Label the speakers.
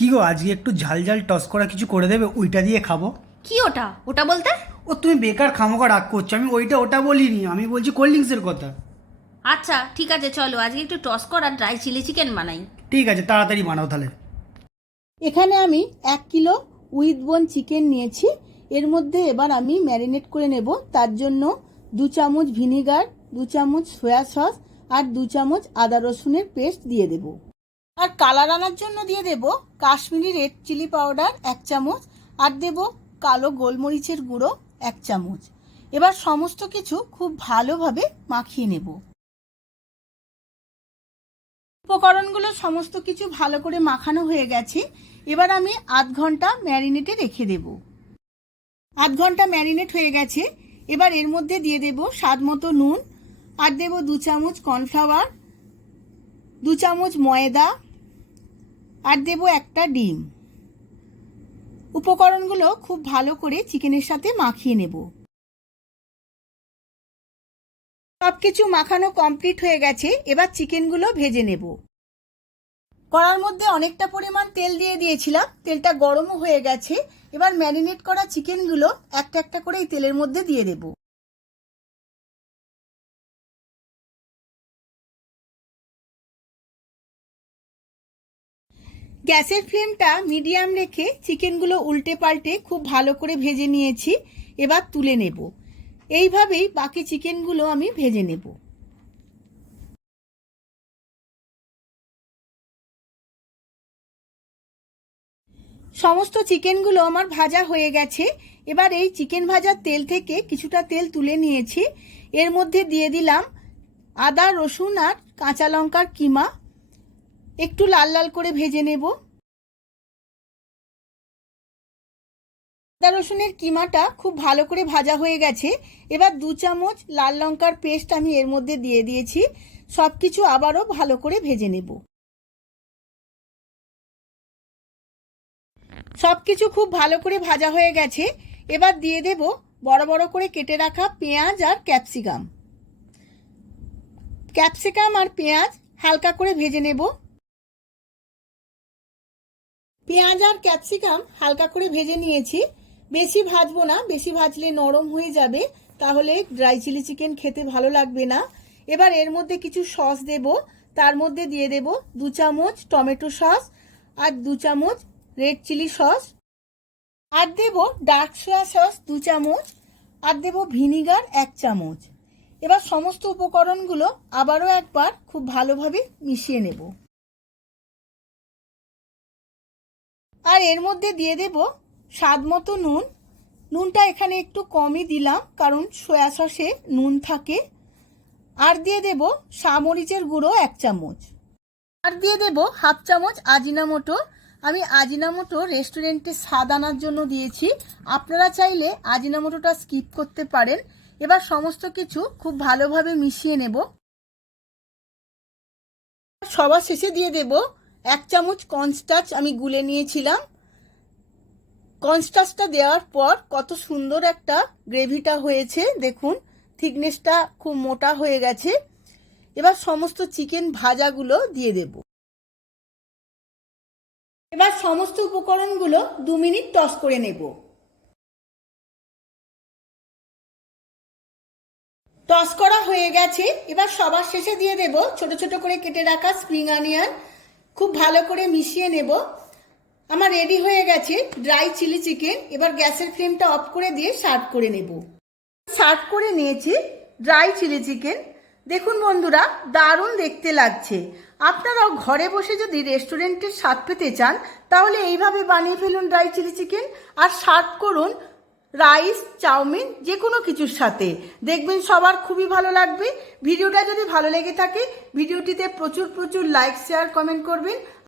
Speaker 1: কি গো আজকে একটু ঝাল ঝাল টস করা কিছু করে দেবে ওইটা দিয়ে খাব?
Speaker 2: কি ওটা? ওটা বলতে?
Speaker 1: ও তুমি বেকার খামোকা রাগ করছ আমি ওইটা ওটা বলিনি আমি বলছি কোল্ড ড্রিঙ্কসের কথা।
Speaker 2: আচ্ছা ঠিক আছে চলো আজকে একটু টস করা ড্রাই চিলি চিকেন বানাই।
Speaker 1: ঠিক আছে তাড়াতাড়ি বানাও তাহলে।
Speaker 3: এখানে আমি এক কিলো উইথ বোন চিকেন নিয়েছি এর মধ্যে এবার আমি ম্যারিনেট করে নেব তার জন্য দু চামচ ভিনিগার দু চামচ সয়া সস আর দু চামচ আদা রসুনের পেস্ট দিয়ে দেব। আর কালার আনার জন্য দিয়ে দেব কাশ্মীরি রেড চিলি পাউডার এক চামচ আর দেব কালো গোলমরিচের গুঁড়ো এক চামচ। এবার সমস্ত কিছু খুব ভালোভাবে মাখিয়ে নেব। উপকরণগুলো সমস্ত কিছু ভালো করে মাখানো হয়ে গেছে। এবার আমি আধ ঘণ্টা ম্যারিনেটে রেখে দেব। আধ ঘণ্টা ম্যারিনেট হয়ে গেছে। এবার এর মধ্যে দিয়ে দেব স্বাদ মতো নুন। আর দেব দু চামচ কর্নফ্লাওয়ার। দু চামচ ময়দা আর দেব একটা ডিম। উপকরণগুলো খুব ভালো করে চিকেনের সাথে মাখিয়ে নেব। সব কিছু মাখানো কমপ্লিট হয়ে গেছে, এবার চিকেনগুলো ভেজে নেব। কড়ার মধ্যে অনেকটা পরিমাণ তেল দিয়ে দিয়েছিলাম, তেলটা গরমও হয়ে গেছে। এবার ম্যারিনেট করা চিকেনগুলো একটা একটা করে এই তেলের মধ্যে দিয়ে দেব। গ্যাসের ফ্লেমটা মিডিয়াম রেখে চিকেনগুলো উল্টে পাল্টে খুব ভালো করে ভেজে নিয়েছি, এবার তুলে নেব। এইভাবেই বাকি চিকেনগুলো আমি ভেজে নেব। সমস্ত চিকেনগুলো আমার ভাজা হয়ে গেছে, এবার এই চিকেন ভাজার তেল থেকে কিছুটা তেল তুলে নিয়েছি। এর মধ্যে দিয়ে দিলাম আদা, রসুন আর কাঁচা লঙ্কার কিমা। একটু লাল লাল করে ভেজে নেব। আদা রসুনের কিমাটা খুব ভালো করে ভাজা হয়ে গেছে। এবার দু চামচ লাল লঙ্কার পেস্ট আমি এর মধ্যে দিয়ে দিয়েছি। সব কিছু আবারও ভালো করে ভেজে নেব। সব কিছু খুব ভালো করে ভাজা হয়ে গেছে। এবার দিয়ে দেব বড় বড় করে কেটে রাখা পেঁয়াজ আর ক্যাপসিকাম। ক্যাপসিকাম আর পেঁয়াজ হালকা করে ভেজে নেব। পেঁয়াজ আর ক্যাপসিকাম হালকা করে ভেজে নিয়েছি। বেশি ভাজবো না, বেশি ভাজলে নরম হয়ে যাবে, তাহলে ড্রাই চিলি চিকেন খেতে ভালো লাগবে না। এবার এর মধ্যে কিছু সস দেব, তার মধ্যে দিয়ে দেব দু চামচ টমেটো সস আর দু চামচ রেড চিলি সস আর দেব ডার্ক সোয়া সস দু চামচ, আর দেব ভিনিগার এক চামচ। এবার সমস্ত উপকরণগুলো আবারও একবার খুব ভালোভাবে মিশিয়ে নেব। আর এর মধ্যে দিয়ে দেব স্বাদ মতো নুন। নুনটা এখানে একটু কমই দিলাম, কারণ সয়া সসে নুন থাকে। আর দিয়ে দেব সামরিচের গুঁড়ো এক চামচ। আর দিয়ে দেব হাফ চামচ আজিনামোটো। আমি আজিনামোটো রেস্টুরেন্টে স্বাদ আনার জন্য দিয়েছি। আপনারা চাইলে আজিনামোটোটা স্কিপ করতে পারেন। এবার সমস্ত কিছু খুব ভালোভাবে মিশিয়ে নেব। সবার শেষে দিয়ে দেব এক চামচ কর্নস্টাচ আমি গুলে নিয়েছিলাম। কর্নস্টাচটা দেওয়ার পর কত সুন্দর একটা গ্রেভিটা হয়েছে, দেখুন, থিকনেসটা খুব মোটা হয়ে গেছে। এবার সমস্ত চিকেন ভাজাগুলো দিয়ে দেব। এবার সমস্ত উপকরণগুলো দু মিনিট টস করে নেব। টস করা হয়ে গেছে। এবার সবার শেষে দিয়ে দেব ছোট ছোট করে কেটে রাখা স্প্রিং অনিয়ন খুব ভালো করে মিশিয়ে নেব। আমার রেডি হয়ে গেছে ড্রাই চিলি চিকেন এবার গ্যাসের ফ্লেমটা অফ করে দিয়ে সার্ভ করে নেব। সার্ভ করে নিয়েছি ড্রাই চিলি চিকেন দেখুন বন্ধুরা, দারুণ দেখতে লাগছে। আপনারাও ঘরে বসে যদি রেস্টুরেন্টের স্বাদ পেতে চান, তাহলে এইভাবে বানিয়ে ফেলুন ড্রাই চিলি চিকেন আর সার্ভ করুন রাইস, চাউমিন যে কোনো কিছুর সাথে। দেখবেন সবার খুবই ভালো লাগবে। ভিডিওটা যদি ভালো লেগে থাকে, ভিডিওটিতে প্রচুর প্রচুর লাইক শেয়ার কমেন্ট করবেন।